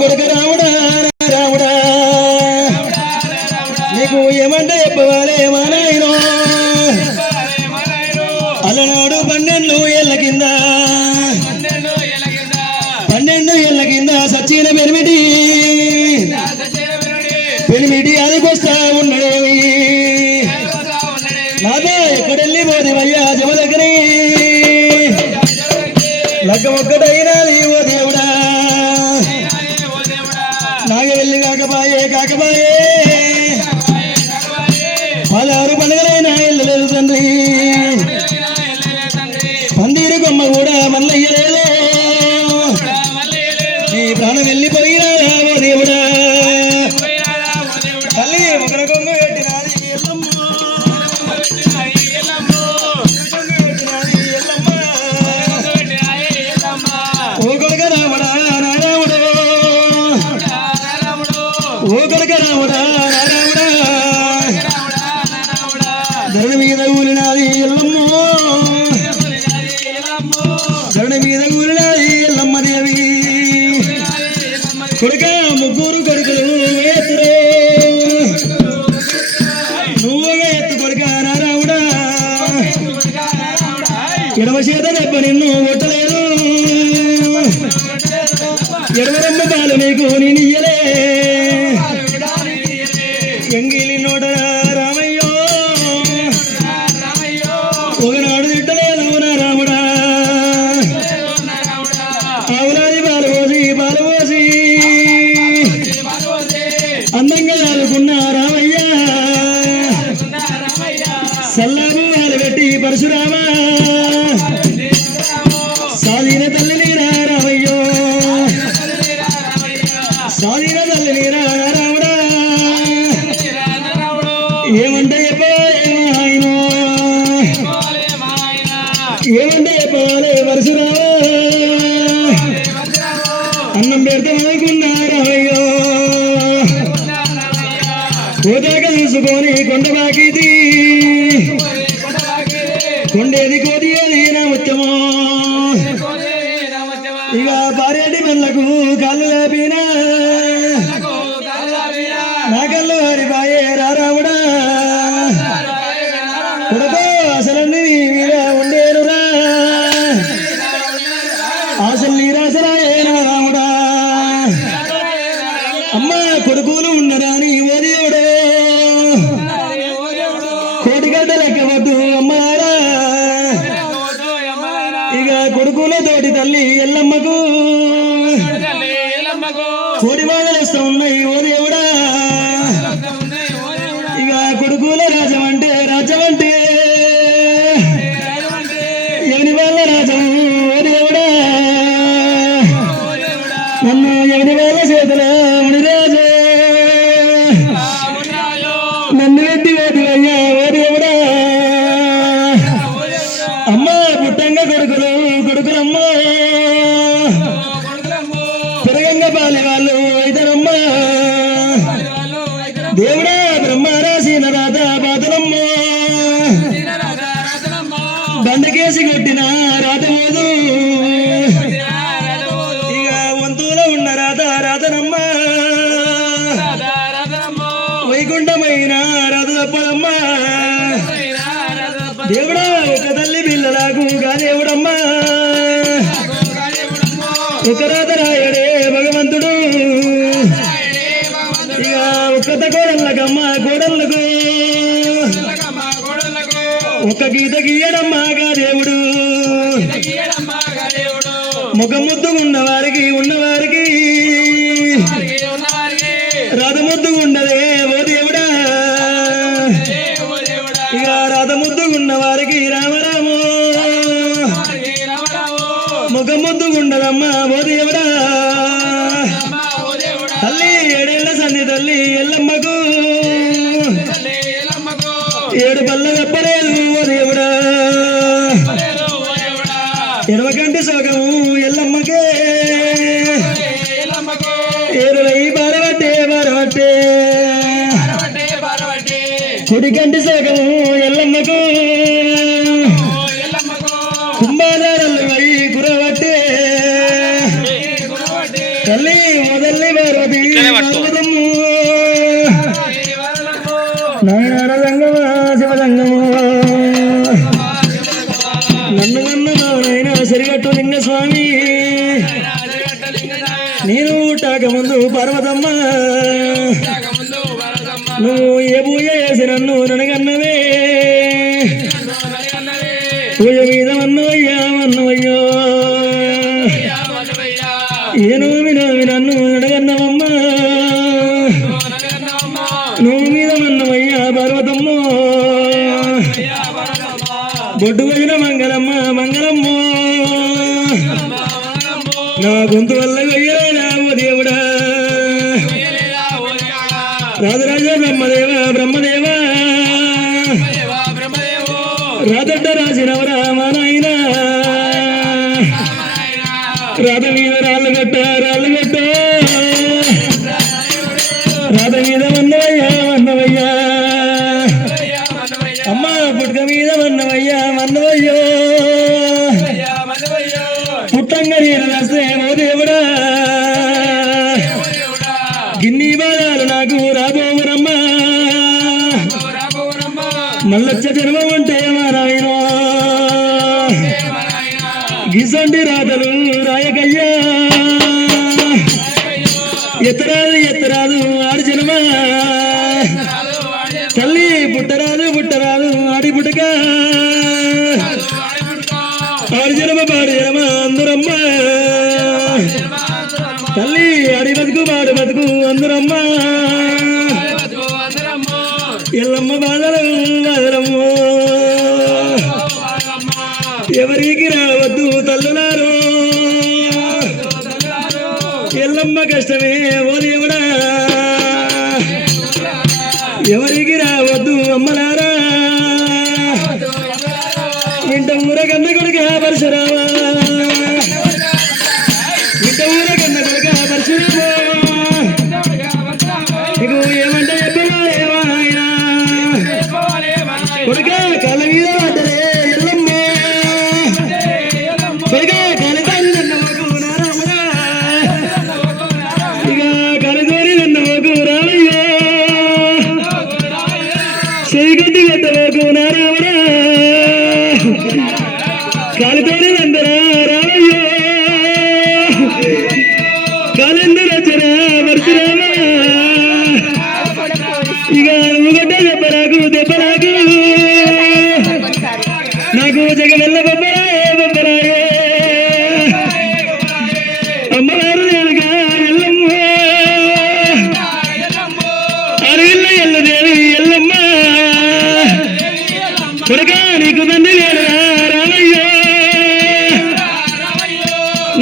కొడుకు రాముడా రాముడా నీకు ఏమంటే చెప్పవాలే మా నాయనో అలనాడు 12 ఏళ్ల కింద 12 ఏళ్ల కింద సచ్చిన పెనిమిటి అదికొస్తా ఉన్నాడేవి నాదా ఎక్కడెళ్ళి పోదివయ్యా జమ దగ్గరే లగ్గ ఒక్కటైనాది ఓ దేవుడా నాగవెల్లి కాకపాయే 16 పండుగలైన వెళ్ళలేదు తండ్రి పందిరి కొమ్మ కూడా మల్లయ్యలేదు నీ ప్రాణం వెళ్ళిపోయినా ఓ దేవుడా తల్లి ఒకరి కొంగు పెట్టినాది ఓ కొడుక రాముడా నారాముడు ఓ కొడుక రాముడా నారాముడా ధరణి మీద ఊరినాది ఎల్లమ్మో ధరణి మీద ఊరినాది ఎల్లమ్మ దేవి కొడుక ముగ్గురు కొడుకులు ఎత్తురే నువ్వుగా ఎత్తు కొడుక నారాముడా ఎడమ చేత దెబ్బ నిన్ను కొట్టలేదు ఎడమరమ్మ పాలు నీకు నేను ఇయ్యలే ఎంగిలి నోట రామయ్యో ఒకనాడు తిట్టలేదు నా రాముడా ఆవులాది పాలు పోసి అందంగా చదువుకున్న రామయ్యా సల్లాబు వాళ్ళు పెట్టి పరశురామా సాధీన తల్లిని రామయ్యో సాధీన తల్లిని రాముడా ఏమంటే చెప్పాలేమాయనో ఏమంటే చెప్పాలే పరశురామా అన్నం పెడితే అనుకున్నారయ్యో కోదాక చూసుకొని కొండ బాకిది కొండేది కోదియేది నా ముత్యమో ఇక పారేటి మెల్లకు కళ్ళు లేపినా నా కళ్ళు హరిపాయే రాముడా కొడుకో అసలన్నీ నీ మీద ఉండేనురా అసలు నీరాసరాయే నా రాముడా అమ్మ కొడుకులు ఉండరాని ఓ దేవుడు కోటిగడ్డ లెక్కవద్దు అమ్మారా ఇక కొడుకులతోటి తల్లి ఎల్లమ్మకు కోడి బాధలేస్తూ ఉన్నాయి ఓ దేవుడా ఇక కొడుకుల రాజ్యం అంటే ఎవరి వాళ్ళ రాజం ఓ దేవుడా నన్ను ఎవరి వాళ్ళ చేతుల మునిరాజు నన్ను వెట్టి వేదివయ్యా ఓ దేవుడా అమ్మ పుట్టంగా కొడుకులమ్మో పెరగంగా పాలే వాళ్ళు అయితరమ్మా దేవుడా బ్రహ్మ రాసిన రాత బాధలమ్మో దండకేసి కొట్టిన రాత మోదు ఇక వంతులో ఉన్న రాతనమ్మా వైకుంఠమైన రాత తప్పదమ్మా దేవుడా ఒక తల్లి పిల్లలకు దేవుడమ్మా ఒక రాత రాయడే భగవంతుడు ఇక ఒక్కత కోడళ్ళకమ్మా కోడళ్ళకు ఒక్క గీత గీయడమ్మా దేవుడు ముఖ ముద్దుగున్న వారికి ఉన్నవారికి రాత ముద్దుగుండదే ఓ దేవుడా ఇక రాత ముద్దుగున్న వారికి రామరాము ముఖ ముద్దుగుండదమ్మా ఓ దేవుడా తల్లి 7 ఏళ్ల సంధి తల్లి ఎల్లమ్మకు 7 పళ్ళ తప్పలేదు ఓ దేవుడా 20 గంటి సోగము ఎల్లమ్మకే 7 బారబట్టే కుడి గంటి సోగము ఎల్లమ్మకు కుంభాదారులు కురబట్టే తల్లి మొదల్ని పార్వతి పార్వతమ్ము నాయన సంగమా శివసంగము నన్ను నన్ను నాయన సరిగట్టు లింగ స్వామి నేను టాక ముందు పార్వతమ్మ నువ్వు ఏ పూజ చేసి నన్ను ననగన్నవే పూజ మీద మన్నవయ్యా మన్నవయ్యో ఏను నన్ను నడగన్నవమ్మ నువ్వు మీద మన్నవయ్యా పార్వతమ్మ బొడ్డు వదిన మంగళమ్మ మంగళమ్మ నా గొంతు వల్ల కొయ్యలేదా ఓ దేవుడా రాజరాజ బ్రహ్మదేవ బ్రహ్మదేవ రాదడ్డ రాసినవరా మా నాయన రాధ మీద రాళ్ళు గట్ట రాధ మీద మన్నవయ్యా మన్నవయ్యా అమ్మ పుట్టుక మీద మన్నవయ్యో పుట్టంగా నేను రాస్తే ఓ దేవుడా గిన్ని బాధాలు నాకు రాబోవురమ్మా మల్లచ్చ జన్మం అంటే మా నాయన గిసంటి రాతలు రాయకయ్యా ఎత్తరాదు ఆడి జన్మ తల్లి పుట్టరాదు ఆడి పుట్టక ఆడి జన్మ పాడి జన్మ అందరమ్మ తల్లి ఆడి బతుకు పాడు బతుకు అందరమ్మ ఎల్లమ్మ బాధలమ్మ ఎవరికి రావద్దు తల్లులారు ఎల్లమ్మ కష్టమే ఓ దేవుడా ఎవరికి రావద్దు అమ్మలారా ఇంట ఊర కన్న కొడుక పరశురామా ఇంట ఊర కన్న కొడుక పరశురామా నీకు ఏమంటే చెప్పలేవాయనా కొడుక కళ్ళ మీద పడ్డరే ఎల్లమ్మ కొడుక కలి తల్లి నన్నవకు నారాముడా ఇక కలితోని నన్నవకు రామయ్యో శ్రీగడ్డి గడ్డవకు నారాముడా కాలితోని నందరా రామయ్యో కాలెందురచరా పరశురామ ఇక నువ్వుగడ్డ దెబ్బరాకు నాకు జగమెల్ల బొబ్బరాయే అమ్మవారు ఎనక ఎల్లమ్మ అడవిల్ల ఎల్లదేవి ఎల్లమ్మ కొడుక నీకు తండ్రి లేడురా రామయ్యో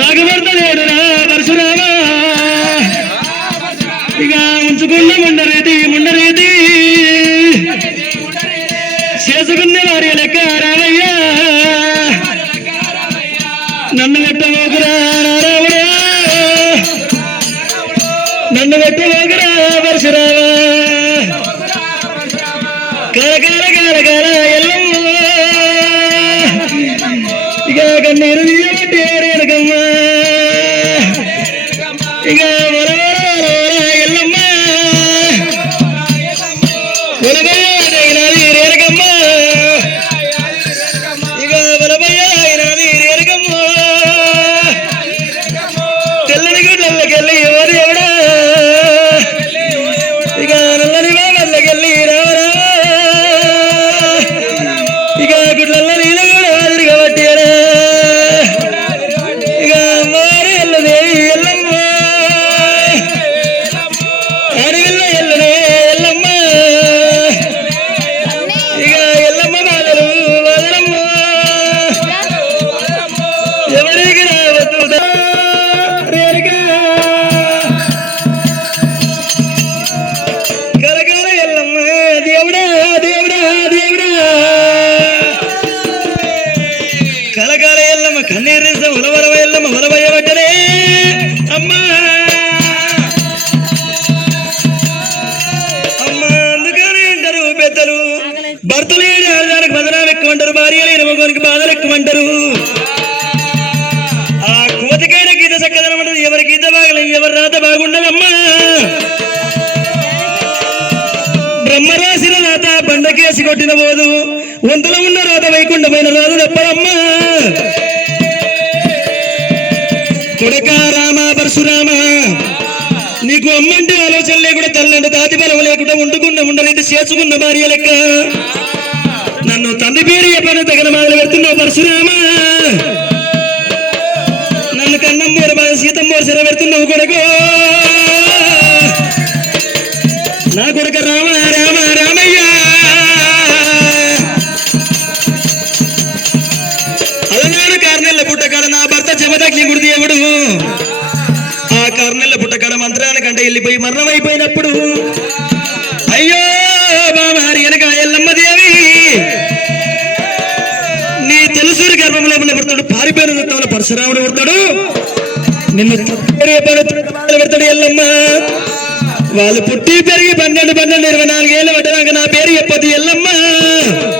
నాకు భర్త లేడురా పరశురామ ఇక ఉంచుకున్న ముండరేది చేసుకున్న వారి లెక్క రామయ్యా నన్ను పెట్టబోకురా రాముడా నన్ను పెట్టబోకురా పరశురామ కాల ఎల్లమ్మ ఇక కన్నీరు తీయబట్టి రేణుకమ్మ ఇక ఎల్లమ్మ రేణుకమ్మ ఇక రేణుకమ్మ తెల్లని గుడ్లకెళ్ళి ఎవరు ఎవడా ఇక నల్లని బాబర్లకెళ్ళి రావరా ఇక గుడ్లల్ల నీళ్ళు కూడా తిరగబట్టి ఇక మారి ఎల్లదేవి ఎల్లమ్మ అడవిల్ల ఎల్లదే ఎల్లమ్మ ఇక ఎల్లమ్మ బాధలు వదలమ్మ ఎవరికి రావద్దు కలకల ఎల్లమ్మ దేవుడా కలకాల ఎల్లమ్మ కన్నీరు ఉలవరవ ఎల్లమ్మ ఉలవయ్యబట్టలే అమ్మా అందుకని అంటారు పెద్దలు భర్తలు ఏడాదికి బదనాలు ఎక్కువ అంటారు భార్యలు ఎనమగోనికి బాధలు ఎక్కువ అంటారు ఆ కోతికైన గీత చక్కదనమంటారు ఎవరి గీత బాగలేదు ఎవరి రాత ఉండదమ్మా బ్రహ్మరాశిన రాత బండకేసి కొట్టిన పోదు వంతులో ఉన్న రాత వైకుంఠమైన రాదు తప్పదమ్మా కొడక రామ పరశురామ నీకు అమ్మంటే ఆలోచన లేకుండా తల్లంటే దాతి బలం లేకుండా వండుకున్న ఉండలేదు చేసుకున్న భార్య లెక్క నన్ను తండ్రి పేరు చెప్పని తగిన మొదలు పెడుతున్నావు పరశురామ నన్ను కన్నమ్మూరు సీతమ్మూరు సిర పెడుతున్నావు కొడుకు నా కొడుక రామ రామ రామయ్య అలనాడు కార్నెల్ల పుట్టకాడ నా భర్త చెమదగ్ని గుడి దేవుడు ఆ కార్నెల్ల పుట్టకాడ మంత్రానికంటే వెళ్ళిపోయి మరణం అయిపోయినప్పుడు అయ్యో బామారి వెనక ఎల్లమ్మ దేవి నీ తెలుసూరి గర్భంలో పుడతాడు పారిపోయిన రత్నంలో పరశురాముడు పుడతాడు నిన్ను పెడతాడు ఎల్లమ్మ వాళ్ళు పుట్టి పెరిగి 12 24 ఏళ్ళు పడ్డాక నా